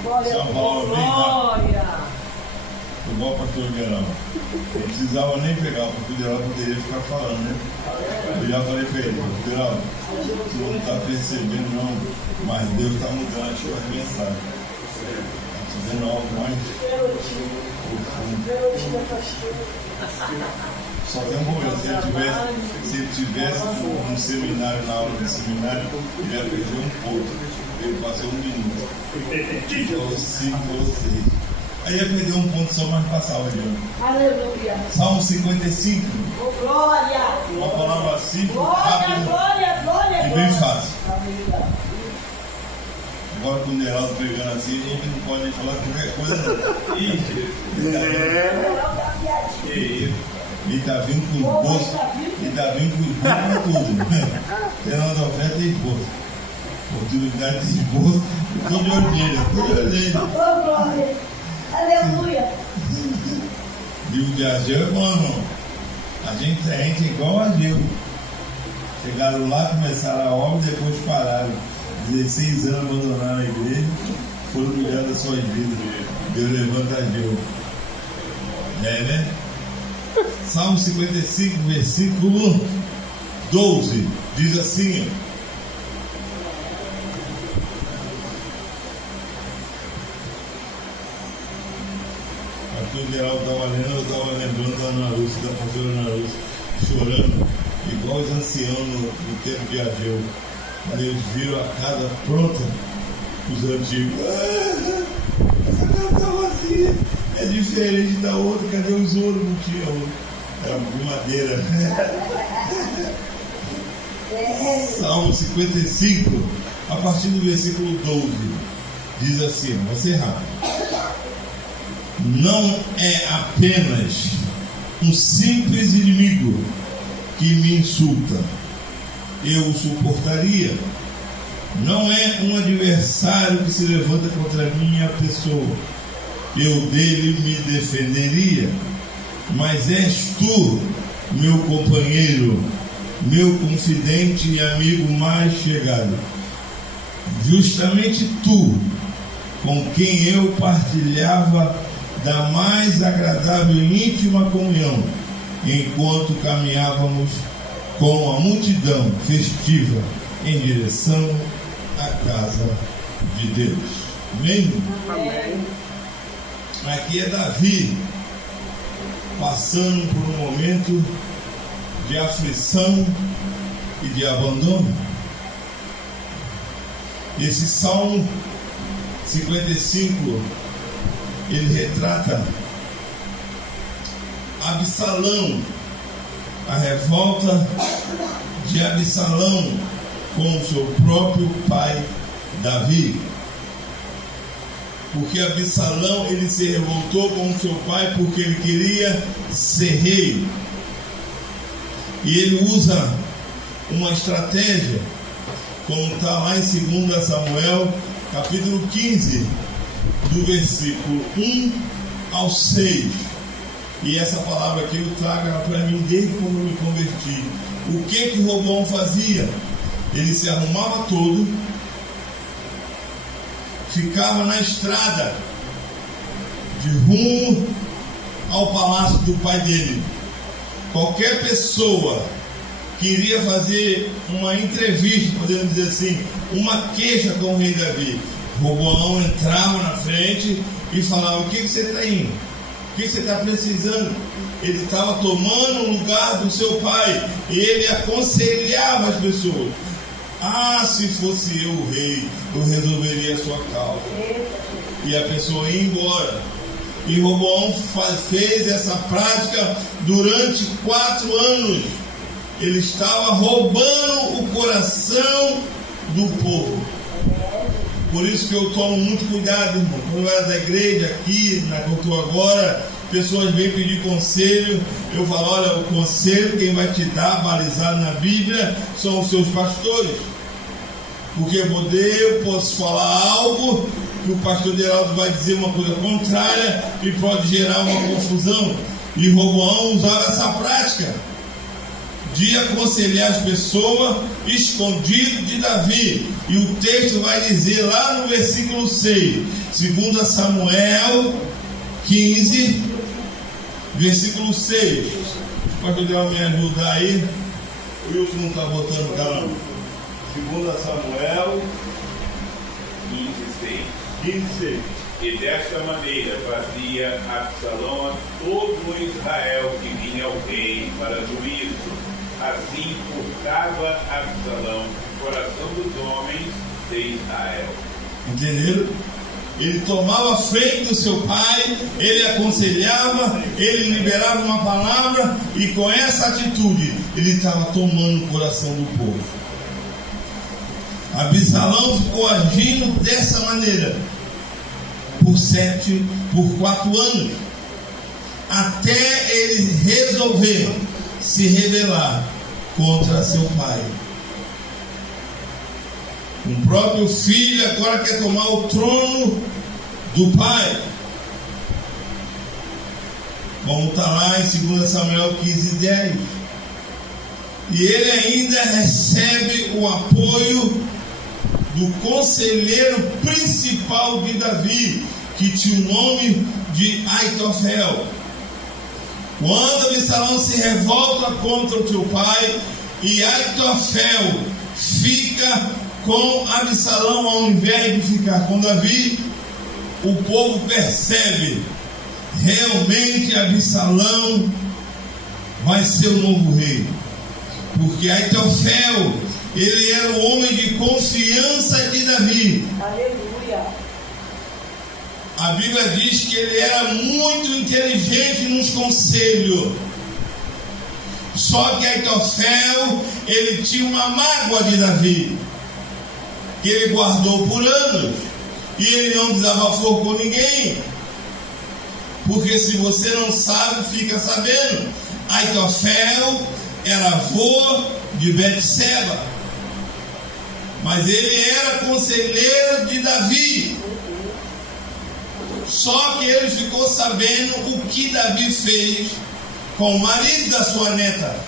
Isso é uma palavra bem rápida. Igual o pastor Geraldo. Não precisava nem pegar, o pastor Geraldo poderia ficar falando, né? Eu já falei para ele, pastor Geraldo, você não está percebendo não, mas Deus está mudando as suas mensagens. Está fazendo algo mais profundo. Só tem um problema, se ele tivesse um seminário, na aula de seminário, ele ia perder um pouco. Ele passou 1 minuto. Falou 5 ou 6. Aí ia perder um ponto só, mas passava de ano. Aleluia. Salmo 55. Oh, glória. Uma palavra simples, Glória, rápida glória, glória. e bem fácil. Aleluia. Agora com o Neraldo pregando assim, a gente não pode nem falar qualquer coisa não. Ele está vindo com o bolso. Ele está vindo com tudo. Tendo oferta e esposa. Oportunidade de esposa. Tudo de orelha, tudo de orelha. Oh, glória. Aleluia. Livro de Ageu é bom, irmão. A gente é igual a Ageu. Chegaram lá, começaram a obra e depois pararam. 16 anos abandonaram a igreja, foram cuidar das suas vidas. Deus levanta Ageu. É, né? Salmo 55, versículo 12, diz assim: Pastor Geraldo estava lendo, eu estava lembrando da Ana Lúcia, da pastora Ana Lúcia, chorando, igual os anciãos no tempo de Ageu. Quando eles viram a casa pronta, os antigos, essa casa está vazia, é diferente da outra, cadê os ouros? Não tinha ouro, era de madeira. Salmo 55, a partir do versículo 12, diz assim, vou ser rápido. Não é apenas um simples inimigo que me insulta, eu o suportaria. Não é um adversário que se levanta contra minha pessoa, eu dele me defenderia. Mas és tu, meu companheiro, meu confidente e amigo mais chegado. Justamente tu, com quem eu partilhava da mais agradável e íntima comunhão, enquanto caminhávamos com a multidão festiva em direção à casa de Deus. Amém? Amém. Aqui é Davi passando por um momento de aflição e de abandono. Esse Salmo 55 ele retrata Absalão, a revolta de Absalão com o seu próprio pai Davi. Porque Absalão ele se revoltou com o seu pai porque ele queria ser rei. E ele usa uma estratégia, como está lá em 2 Samuel, capítulo 15, do versículo 1 ao 6. E essa palavra aqui eu trago para mim desde quando eu me converti. O que Roboão fazia? Ele se arrumava todo, ficava na estrada de rumo ao palácio do pai dele. Qualquer pessoa que iria fazer uma entrevista, podemos dizer assim, uma queixa com o rei Davi, Roboão entrava na frente e falava: o que você está indo? O que você está precisando? Ele estava tomando o lugar do seu pai e ele aconselhava as pessoas. Ah, se fosse eu o rei, eu resolveria a sua causa. E a pessoa ia embora. E Roboão fez essa prática durante 4 anos. Ele estava roubando o coração do povo. Por isso que eu tomo muito cuidado, irmão. Quando eu era da igreja, aqui, na que eu estou agora, pessoas vêm pedir conselho. Eu falo: olha, o conselho quem vai te dar, balizado na Bíblia, são os seus pastores. Porque eu posso falar algo que o pastor Geraldo vai dizer uma coisa contrária e pode gerar uma confusão. E Roboão usava essa prática de aconselhar as pessoas, escondido de Davi. E o texto vai dizer lá no versículo 6, 2 Samuel 15, versículo 6. Pode me ajudar aí? O Wilson não está botando caramba. 2 Samuel 15, 6. E desta maneira fazia Absalão a todo Israel que vinha ao rei para juízo. Assim cortava Absalão o coração dos homens de Israel. Entenderam? Ele tomava frente do seu pai, ele aconselhava, ele liberava uma palavra, e com essa atitude ele estava tomando o coração do povo. Absalão ficou agindo dessa maneira por 4 anos, até ele resolver se rebelar contra seu pai. O próprio filho agora quer tomar o trono do pai. Como está lá em 2 Samuel 15, 10. E ele ainda recebe o apoio do conselheiro principal de Davi, que tinha o nome de Aitofel. Quando Absalão se revolta contra o seu pai, e Aitofel fica com Absalão ao invés de ficar com Davi, o povo percebe: realmente Absalão vai ser o novo rei, porque Aitofel, ele era o homem de confiança de Davi. Aleluia. A Bíblia diz que ele era muito inteligente nos conselhos. Só que Aitofel, ele tinha uma mágoa de Davi, que ele guardou por anos, e ele não desabafou com ninguém. Porque se você não sabe, fica sabendo. Aitofel era avô de Betseba, mas ele era conselheiro de Davi. Só que ele ficou sabendo o que Davi fez com o marido da sua neta.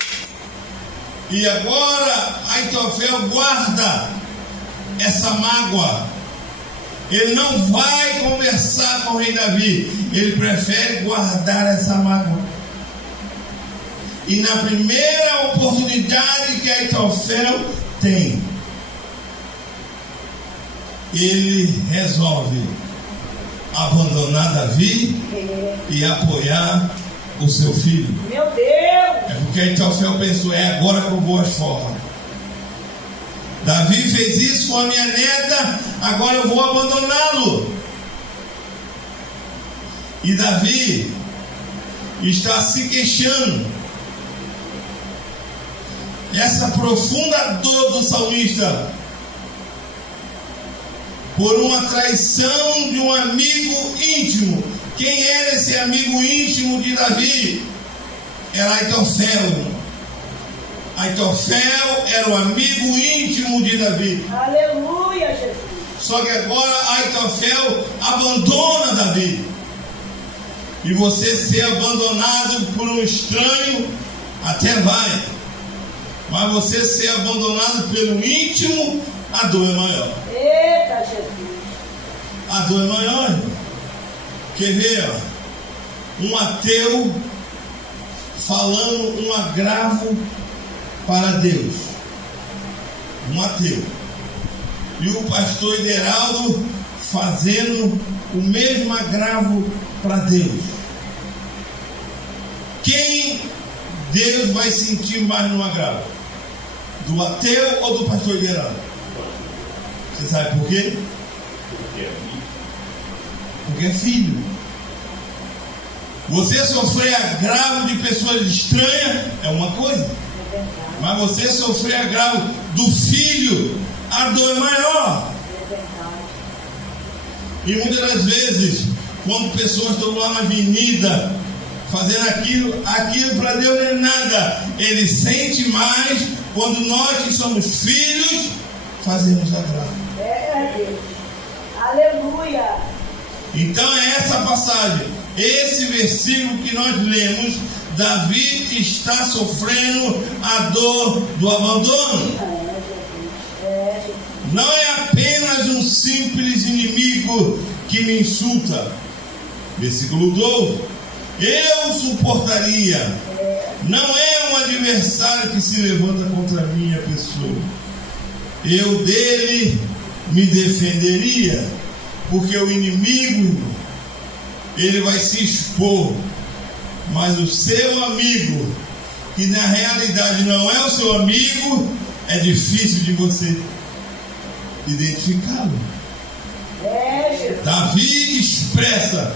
E agora Aitofel guarda essa mágoa. Ele não vai conversar com o rei Davi, ele prefere guardar essa mágoa. E na primeira oportunidade que Aitofel tem, ele resolve abandonar Davi e apoiar o seu filho. Meu Deus! É porque Aitofel pensou: é agora que eu vou às forras. Davi fez isso com a minha neta, agora eu vou abandoná-lo. E Davi está se queixando. Essa profunda dor do salmista por uma traição de um amigo íntimo. Quem era esse amigo íntimo de Davi? Era Aitofel. Aitofel era o amigo íntimo de Davi. Aleluia, Jesus. Só que agora Aitofel abandona Davi. E você ser abandonado por um estranho até vai, mas você ser abandonado pelo íntimo, a dor é maior. Eita, Jesus. A dor é maior, irmão. Quer ver? Ó? Um ateu falando um agravo para Deus. Um ateu. E o pastor Ideraldo fazendo o mesmo agravo para Deus. Quem Deus vai sentir mais no agravo? Do ateu ou do pastor Ideraldo? Você sabe por quê? Porque é filho. Você sofrer agravo de pessoas estranhas é uma coisa, mas você sofrer agravo do filho, a dor é maior. E muitas das vezes, quando pessoas estão lá na avenida fazendo aquilo para Deus não é nada. Ele sente mais quando nós que somos filhos fazemos agravo. É Deus. Aleluia. Então é essa passagem, esse versículo que nós lemos Davi está sofrendo a dor do abandono. Não é apenas um simples inimigo que me insulta. Versículo 12. Eu suportaria. Não é um adversário que se levanta contra a minha pessoa. Eu dele me defenderia. Porque o inimigo, ele vai se expor. Mas o seu amigo, que na realidade não é o seu amigo, é difícil de você identificá-lo. Davi expressa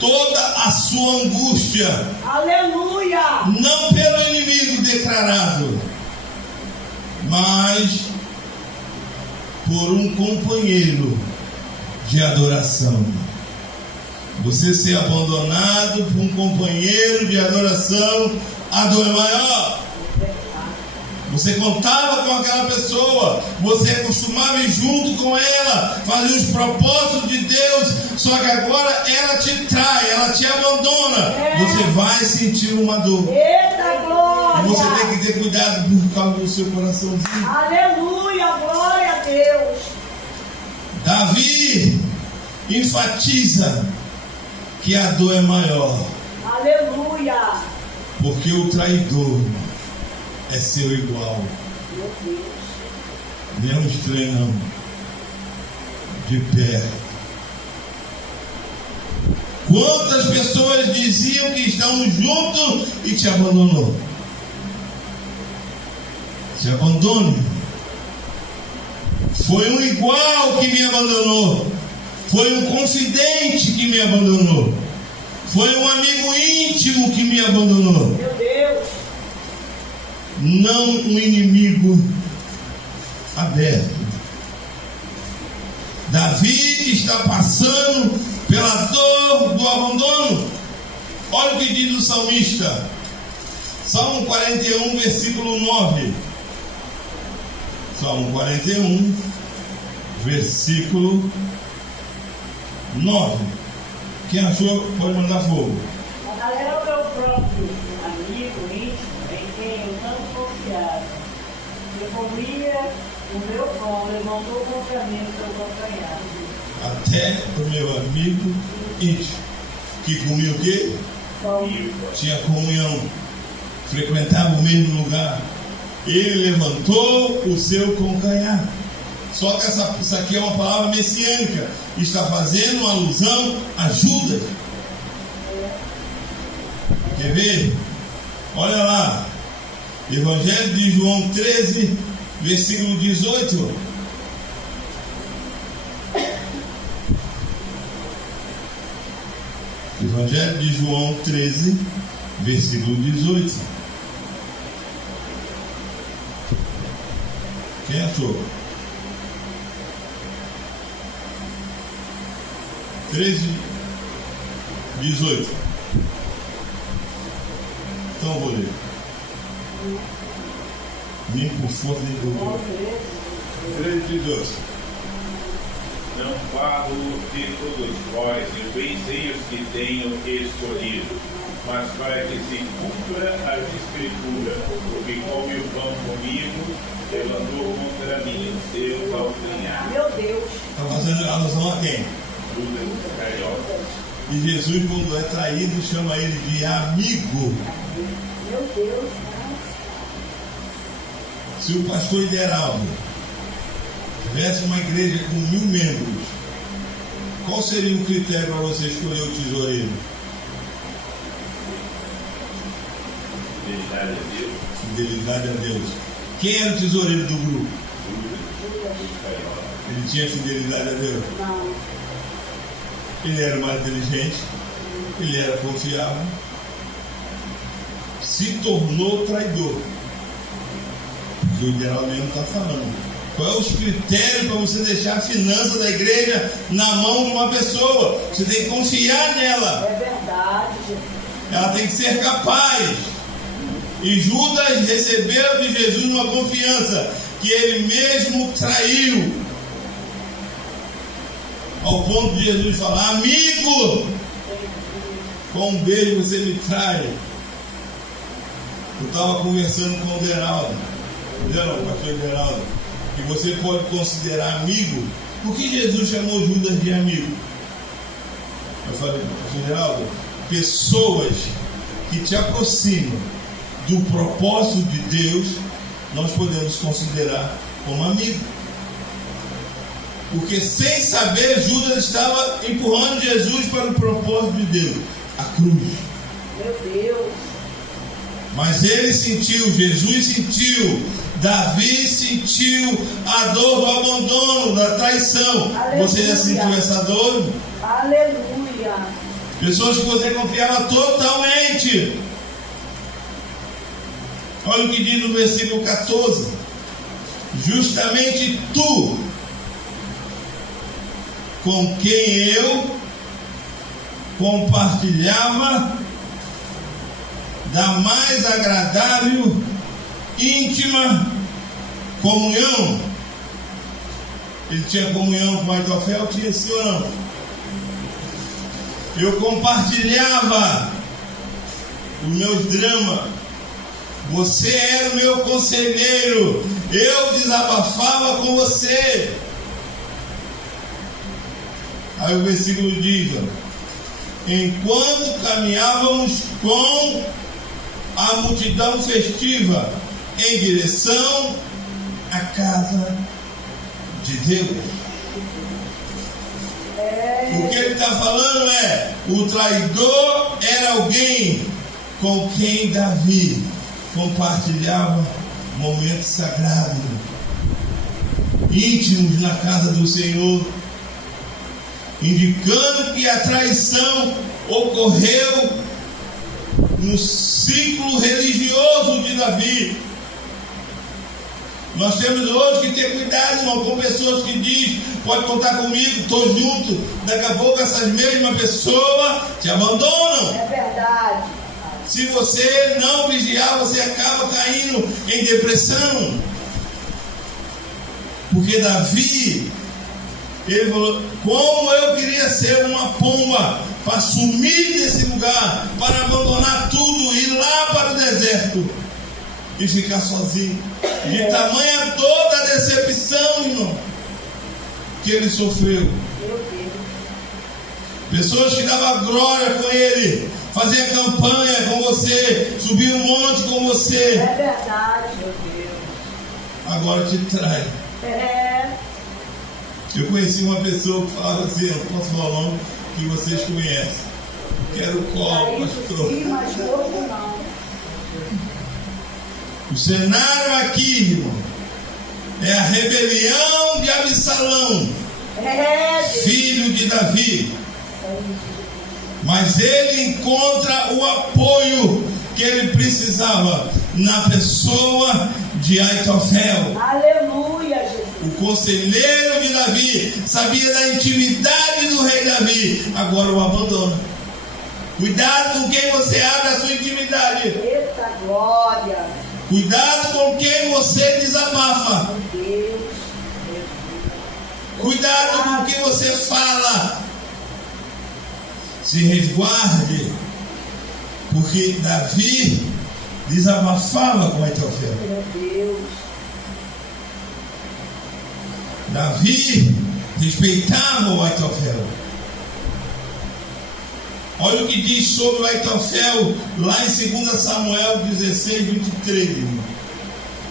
toda a sua angústia. Aleluia! Não pelo inimigo declarado, mas por um companheiro de adoração. Você ser abandonado por um companheiro de adoração, a dor é maior. Você contava com aquela pessoa, você costumava ir junto com ela, fazer os propósitos de Deus, só que agora ela te trai, ela te abandona. Você vai sentir uma dor. Eita glória! E você tem que ter cuidado por causa do seu coraçãozinho. Aleluia, glória a Deus. Davi enfatiza que a dor é maior. Aleluia. Porque o traidor é seu igual. Meu Deus. Nem um estranho, de perto. Quantas pessoas diziam que estão juntos e te abandonou? Te abandone. Foi um igual que me abandonou. Foi um confidente que me abandonou. Foi um amigo íntimo que me abandonou. Meu Deus. Não um inimigo aberto. Davi está passando pela dor do abandono. Olha o que diz o salmista. Salmo 41, versículo 9. Salmo 41, versículo 9. Quem achou, pode mandar fogo. A galera é o meu próprio amigo íntimo, em quem eu não confiava. Eu comia o meu pão, levantou contra mim o seu calcanhar. Até o meu amigo íntimo, que comia o quê? Pão. Tinha comunhão, frequentava o mesmo lugar. Ele levantou o seu calcanhar. Só que isso aqui é uma palavra messiânica. Está fazendo uma alusão a Judas. Quer ver? Olha lá. Evangelho de João 13, versículo 18. Evangelho de João 13, versículo 18. Quem achou? 13, 18. Então eu vou ler. Nem por força, nem por força. 13, 18. Não falo de todos vós, eu bem sei os que tenho escolhido, mas para que se cumpra as escrituras, porque come o pão comigo, levantou contra mim o seu calcanhar. Meu Deus. Está fazendo alusão a quem? Judas Iscariotes. E Jesus, quando é traído, chama ele de amigo. Meu Deus. Se o pastor Ideraldo tivesse uma igreja com 1000 membros, qual seria o critério para você escolher o tesoureiro? Fidelidade a Deus. Fidelidade a Deus. Quem era o tesoureiro do grupo? Judas Iscariotes. Ele tinha fidelidade a Deus. Não. Ele era mais inteligente. Ele era confiável. Se tornou traidor. O Ideraldo mesmo está falando. Qual é os critérios para você deixar a finança da igreja na mão de uma pessoa? Você tem que confiar nela. É verdade, Jesus. Ela tem que ser capaz. E Judas recebeu de Jesus uma confiança que ele mesmo traiu. Ao ponto de Jesus falar: amigo, com um beijo você me trai. Eu estava conversando com o Geraldo, o pastor Geraldo, que você pode considerar amigo. Por que Jesus chamou Judas de amigo? Eu falei, pastor Geraldo, pessoas que te aproximam do propósito de Deus, nós podemos considerar como amigo. Porque sem saber, Judas estava empurrando Jesus para o propósito de Deus, a cruz. Meu Deus. Mas ele sentiu, Jesus sentiu, Davi sentiu a dor do abandono, da traição. Aleluia. Você já sentiu essa dor? Aleluia. Pessoas que você confiava totalmente. Olha o que diz no versículo 14. Justamente tu, com quem eu compartilhava da mais agradável, íntima comunhão. Ele tinha comunhão com Aitofel? Tinha, sim ou não? Eu compartilhava os meus dramas. Você era o meu conselheiro. Eu desabafava com você. Aí o versículo diz: enquanto caminhávamos com a multidão festiva em direção à casa de Deus. O que ele está falando é: o traidor era alguém com quem Davi compartilhava momentos sagrados, íntimos na casa do Senhor, indicando que a traição ocorreu no ciclo religioso de Davi. Nós temos hoje que ter cuidado, irmão, com pessoas que dizem: pode contar comigo, estou junto. Daqui a pouco essas mesmas pessoas te abandonam. É verdade. Se você não vigiar, você acaba caindo em depressão. Porque Davi, ele falou: como eu queria ser uma pomba para sumir desse lugar, para abandonar tudo e ir lá para o deserto e ficar sozinho. De tamanha dor da decepção, irmão, que ele sofreu. Pessoas que davam glória com ele, faziam campanha com você, subiam um monte com você. É verdade, meu Deus. Agora te trai. Eu conheci uma pessoa que falava assim, eu posso falar o nome que vocês conhecem. Quero colo, pastor. Sim, mas outro não. O cenário aqui, irmão, é a rebelião de Absalão, filho de Davi. Mas ele encontra o apoio que ele precisava na pessoa de Aitofel. Aleluia, Jesus. O conselheiro de Davi sabia da intimidade do rei Davi, agora o abandona. Cuidado com quem você abre a sua intimidade. Eita glória. Cuidado com quem você desabafa. Meu Deus. Cuidado com quem você fala. Se resguarde, porque Davi desabafava com Aitofel. Meu Deus. Davi respeitava o Aitofel. Olha o que diz sobre o Aitofel lá em 2 Samuel 16, 23.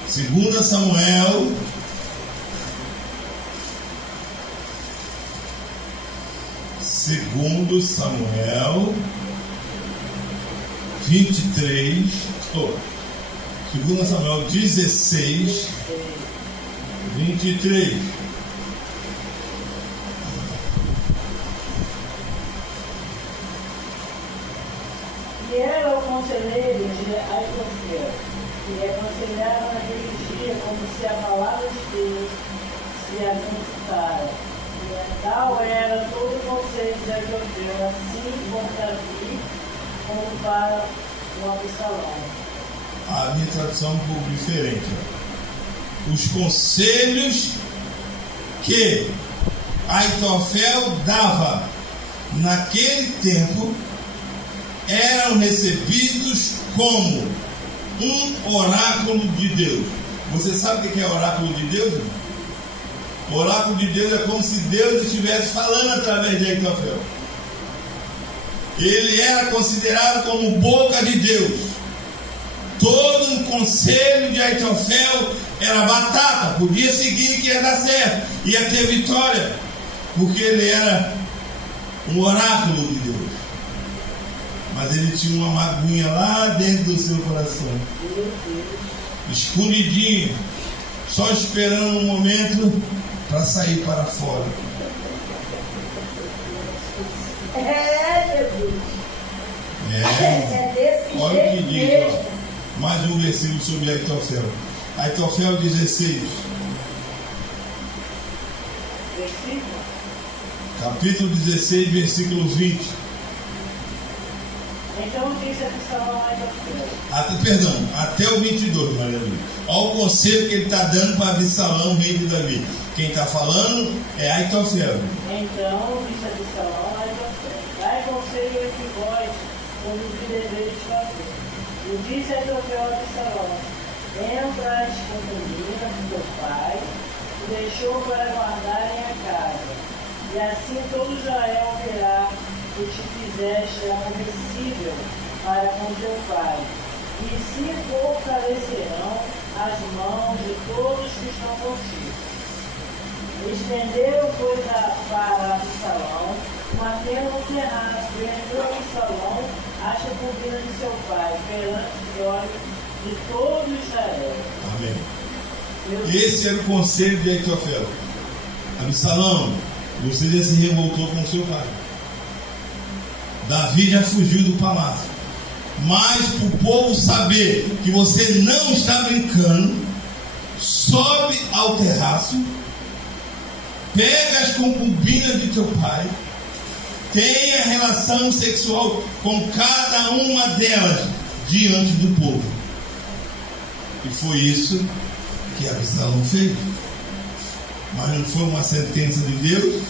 2 Samuel 23, 2 Samuel 16, 23. E era o conselheiro de Aitofel, que aconselhava naquele dia como se a palavra de Deus se aconselhara. E tal era todo o conselho de Aitofel, assim contra Davi, como para o Absalão. A minha tradução é um pouco diferente. Os conselhos que Aitofel dava naquele tempo eram recebidos como um oráculo de Deus. Você sabe o que é oráculo de Deus? O oráculo de Deus é como se Deus estivesse falando através de Aitofel. Ele era considerado como boca de Deus. Todo o conselho de Aitofel era batata. Podia seguir que ia dar certo, ia ter vitória, porque ele era um oráculo de Deus. Mas ele tinha uma magoinha lá dentro do seu coração, escondidinho, só esperando um momento para sair para fora. Jesus. Desse Olha o que jeito diz, mesmo. ó. Mais um versículo sobre Aitofel. Aitofel 16. Versículo? Capítulo 16, versículo 20. Então disse Absalão a Aitofel. Perdão, até o 22, Maria Luísa. Olha o conselho que ele está dando para Absalão, rei de Davi. Quem está falando é Aitofel. Então disse Absalão a Aitofel: dai conselho entre vós sobre o que deveis fazer. E disse Aitofel a Absalão: entra as concubinas do teu pai, e deixou para guardarem a casa. E assim todo Israel verá que te fizeste aborrecível para com teu pai. E se fortalecerão as mãos de todos que estão contigo. Estenderam, pois, para Absalão uma tenda no terraço, e entrou Absalão às concubinas de seu pai, perante os olhos de todo Israel. Amém. Esse era o conselho de Aitofel. Absalão, você já se revoltou com seu pai. Davi já fugiu do palácio. Mas para o povo saber que você não está brincando, sobe ao terraço, pega as concubinas de teu pai, tenha relação sexual com cada uma delas diante do povo. E foi isso que Absalão fez. Mas não foi uma sentença de Deus.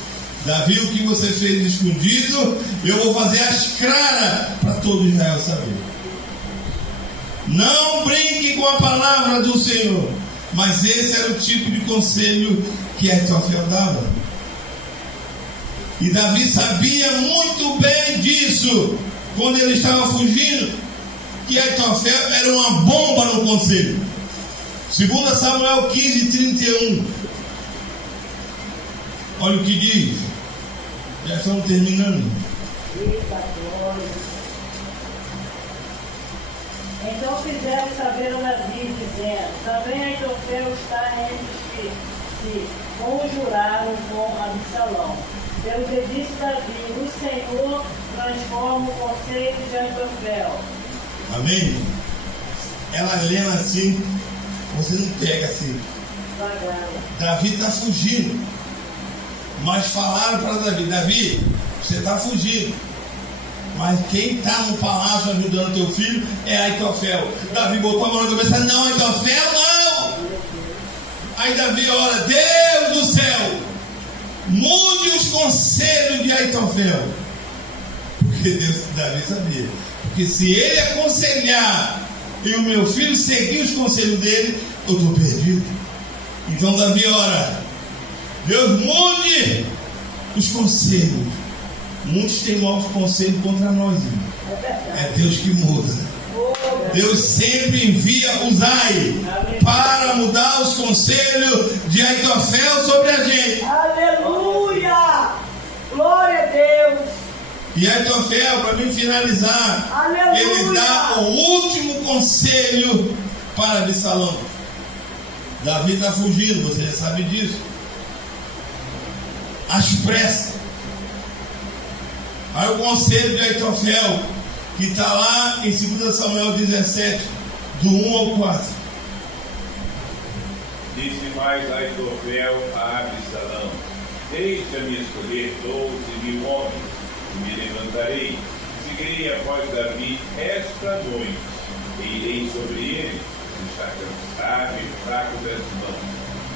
Davi, o que você fez escondido, eu vou fazer às claras para todo Israel saber. Não brinque com a palavra do Senhor. Mas esse era o tipo de conselho que Aitofel dava. E Davi sabia muito bem disso, quando ele estava fugindo, que Aitofel era uma bomba no conselho. 2 Samuel 15, 31. Olha o que diz. Já estamos terminando. Então fizeram saber a Davi, dizendo: também Aitofel está entre os que se conjuraram com Absalão. Pelo que disse Davi: o Senhor transforma o conselho de Aitofel. Amém? Ela lendo assim, você não pega assim. Davi está fugindo. Mas falaram para Davi: Davi, você está fugindo. Mas quem está no palácio ajudando teu filho é Aitofel. Davi botou a mão na cabeça: não, Aitofel não. Aí Davi ora: Deus do céu, mude os conselhos de Aitofel. Porque Davi sabia. Porque se ele aconselhar e o meu filho seguir os conselhos dele, eu estou perdido. Então Davi ora: Deus, mude os conselhos. Muitos têm maus conselhos contra nós, irmão. É Deus que muda. Deus sempre envia os ai para mudar os conselhos de Aitofel sobre a gente. Aleluia! Glória a Deus! E Aitofel, para mim finalizar, aleluia, ele dá o último conselho para Absalão. Davi está fugindo, você já sabe disso. Às pressas. Aí o conselho de Aitofel, que está lá em 2 Samuel 17, do 1 ao 4. Disse mais Aitofel a Absalão: deixa-me escolher 12.000 homens, e me levantarei, seguirei após Davi esta noite, e irei sobre ele, que está cansado e fraco das mãos,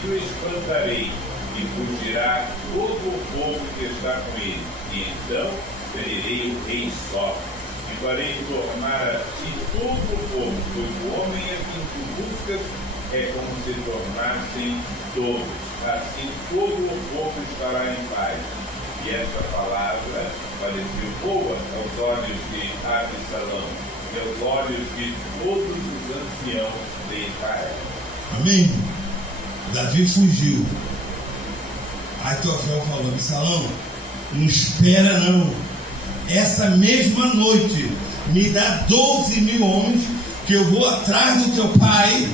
e o espantarei, e fugirá todo o povo que está com ele, e então ferirei o rei só. e farei tornar a ti todo o povo, pois o homem a quem tu buscas é como se tornassem todos. Assim todo o povo estará em paz. E esta palavra pareceu boa aos olhos de Absalão e aos olhos de todos os anciãos de Israel. Amém? Davi fugiu. Aitofel falou: Absalão, não espera não. Essa mesma noite me dá 12.000 homens, que eu vou atrás do teu pai,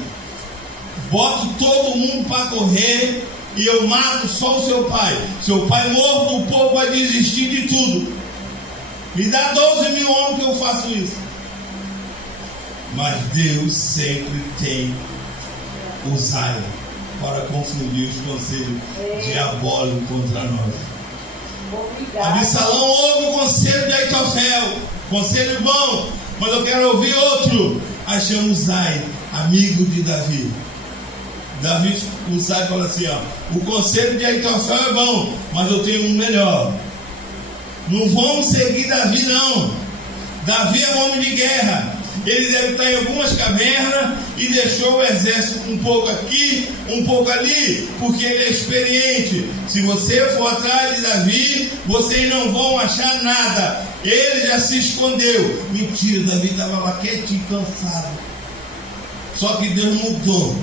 boto todo mundo para correr e eu mato só o seu pai. Seu pai morto, o povo vai desistir de tudo. Me dá 12.000 homens que eu faço isso. Mas Deus sempre tem usado para confundir os conselhos diabólicos contra nós. Absalão ouve o conselho de Aitofel, conselho bom, mas eu quero ouvir outro. Aí chama Uzai, amigo de Davi. Uzai fala assim: ó, o conselho de Aitofel é bom, mas eu tenho um melhor. Não vamos seguir Davi não. Davi é um homem de guerra. Ele deve estar em algumas cavernas e deixou o exército um pouco aqui, um pouco ali, porque ele é experiente. Se você for atrás de Davi, vocês não vão achar nada. Ele já se escondeu. Mentira, Davi estava lá quietinho, cansado. Só que Deus mudou.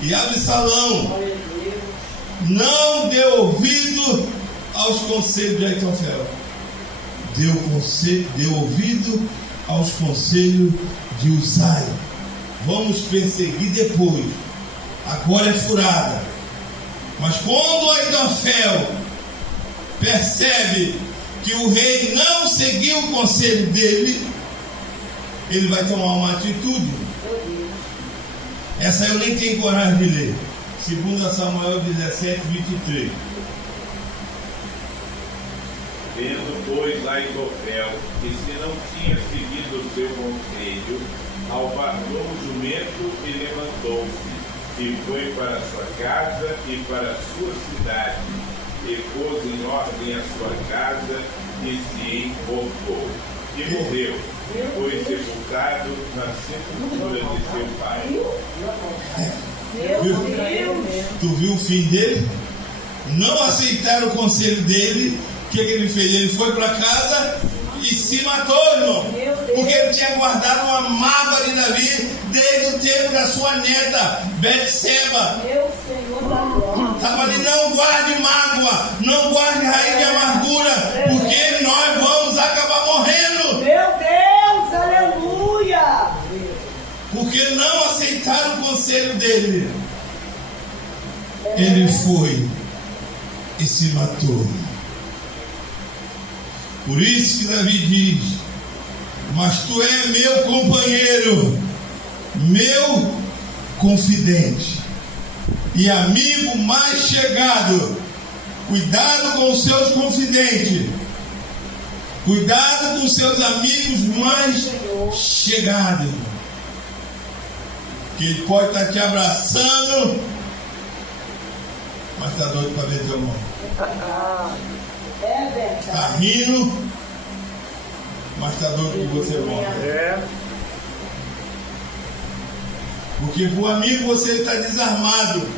E Absalão não deu ouvido aos conselhos de Aitofel. Deu ouvido aos conselhos de Uzai. Vamos perseguir depois. Agora é furada. Mas quando Aitofel percebe que o rei não seguiu o conselho dele, ele vai tomar uma atitude. Essa eu nem tenho coragem de ler. 2 Samuel 17, 23. Vendo, pois, Aitofel, que se não tinha seguido o seu conselho, alvarrou o jumento e levantou-se, e foi para sua casa e para sua cidade, e pôs em ordem a sua casa e se enforcou, e morreu, e foi sepultado na sepultura de seu pai. Tu viu o fim dele? Não aceitaram o conselho dele. O que ele fez? Ele foi para casa e se matou, irmão. Porque ele tinha guardado uma mágoa de Davi desde o tempo da sua neta, Betseba. Estava ali: não guarde mágoa, não guarde raiz de amargura, porque nós vamos acabar morrendo. Meu Deus, aleluia! Porque não aceitaram o conselho dele. Ele foi e se matou. Por isso que Davi diz: mas tu és meu companheiro, meu confidente e amigo mais chegado. Cuidado com os seus confidentes, cuidado com os seus amigos mais chegados, que ele pode estar te abraçando, mas está doido para ver teu nome. Está rindo, mas está doido que você morre. Porque com o amigo você está desarmado.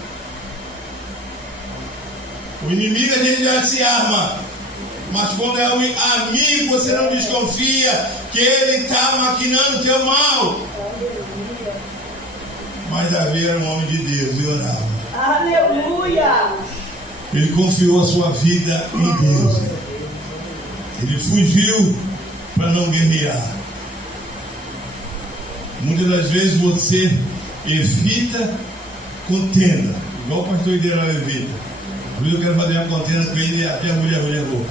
O inimigo a gente já se arma, mas quando é um amigo você não desconfia que ele está maquinando o teu mal. Mas Davi era um homem de Deus e orava. Aleluia! Ele confiou a sua vida em Deus. Ele fugiu para não guerrear. Muitas das vezes você evita contenda, igual o pastor Ideal evita. Por isso eu quero fazer uma contenda com ele até a mulher levou.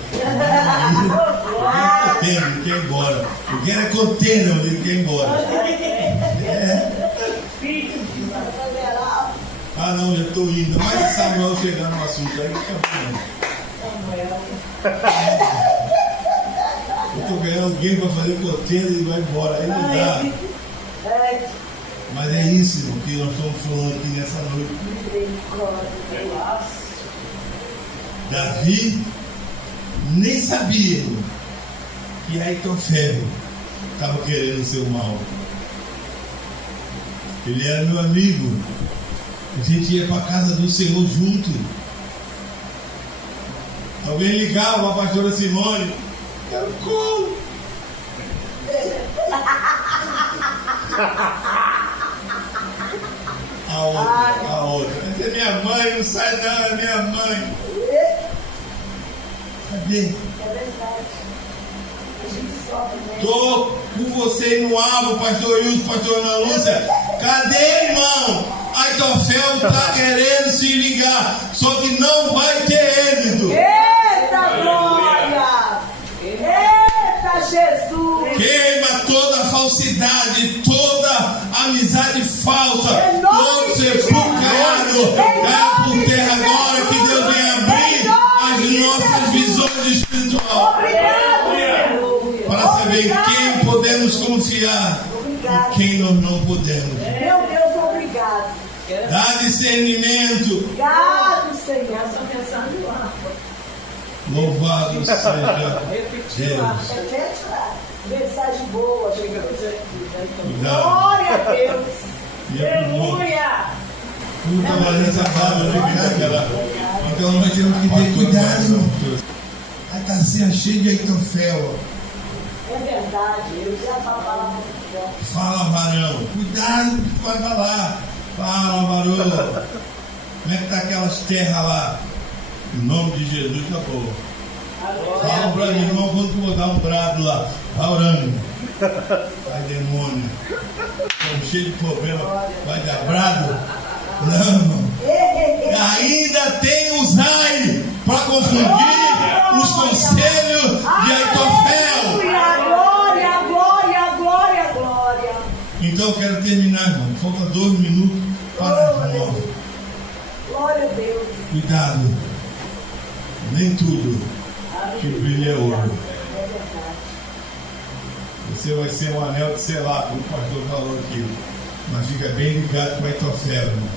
Contenda, ele quer ir embora. Eu quero é contenda, ele quer ir embora. Ah não, já estou indo. Mas Samuel chegar no assunto aí, eu estou ganhando alguém para fazer contenda e vai embora. Aí não dá. Mas é isso, irmão, que nós estamos falando aqui nessa noite. Davi nem sabia, irmão, que Aitofel estava querendo o seu mal. Ele era meu amigo. A gente ia para a casa do Senhor junto. Alguém ligava para a pastora Simone. Quero colo. A outra. Essa é minha mãe, não sai não, é minha mãe. Cadê? É verdade. A gente sofre, né? Tô com você no abo, pastor Wilson, pastor Ana Lúcia. Cadê, irmão? Aitofel está querendo se ligar, só que não vai ter êxito. Eita glória! Eita Jesus! Queima toda falsidade, toda amizade falsa, todo sepulcro caiado, cai por terra agora, que Deus vem abrir as nossas visões espirituais. Obrigado, Senhor! Para saber em quem podemos confiar e quem nós não podemos. Meu Deus, obrigado! Dá discernimento. Obrigado, Senhor! Essa mensagem lá. Louvado seja Deus. Repete lá. Mensagem boa, gente. Cuidado. Glória a Deus! E é pro mundo. Aleluia! Puta, mas essa barba ligada. Então nós temos que ter cuidado. Aí está assim, cheio de Aitofel. É verdade, eu já falava muito forte. Fala, varão. Cuidado com o que vai falar. Fala, varão. Como é que tá aquelas terras lá? Em nome de Jesus, acabou. Fala para mim, irmão, quando tu vou dar um brado lá. Vai orando. Vai, demônio. Estamos cheios de problema. Vai dar brado? Não, irmão. Ainda tem o Zai para confundir os conselhos de Aitofel. Glória, glória, glória, glória. Então eu quero terminar, irmão. Falta 2 minutos para as 9. Glória a Deus. Cuidado. Nem tudo que brilha é ouro. É verdade. Você vai ser um anel de selar, como o pastor falou aqui. Mas fica bem ligado com a Aitofel, irmão.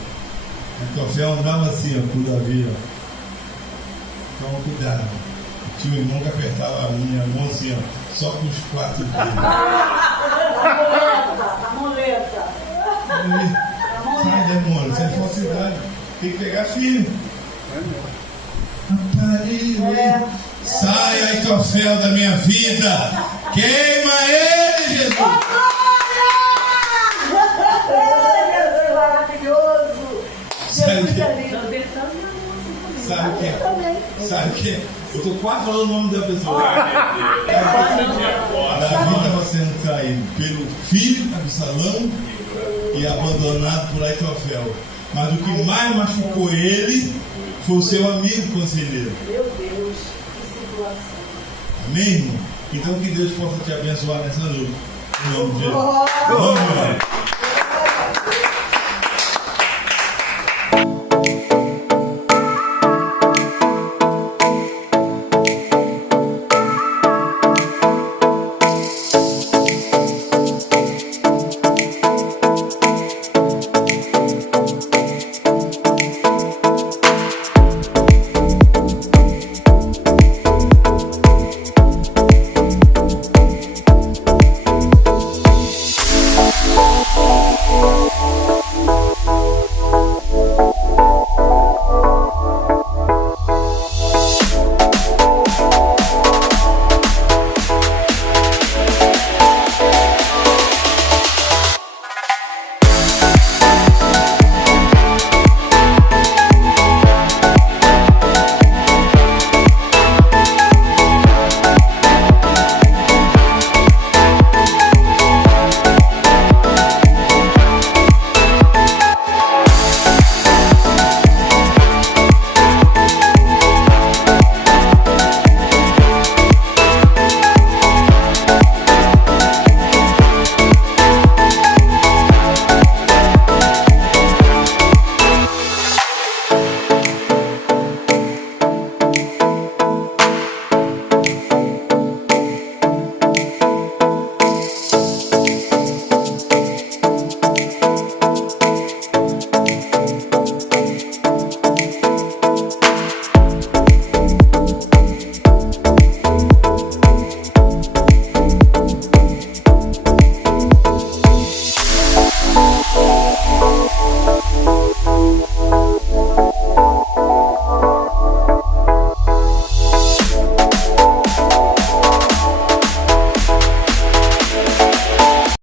Aitofel andava assim, ó, por Davi, ó. Então cuidado. Tinha um irmão que apertava a mão assim, ó, só com os 4 dedos. A muleta. Sai, demônio, isso é falsidade. Tem que pegar firme. Sai, Aitofel, da minha vida. Queima ele, Jesus. Jesus maravilhoso. Jesus é lindo. Sabe o que é? Sabe o que é? Eu estou quase falando o nome da pessoa. Davi estava sendo traído pelo filho Absalão e abandonado por Aitofel. Mas o que mais machucou ele foi o seu amigo conselheiro. Meu Deus, que situação. Amém, irmão? Então que Deus possa te abençoar nessa noite. Em nome de Jesus. Vamos lá.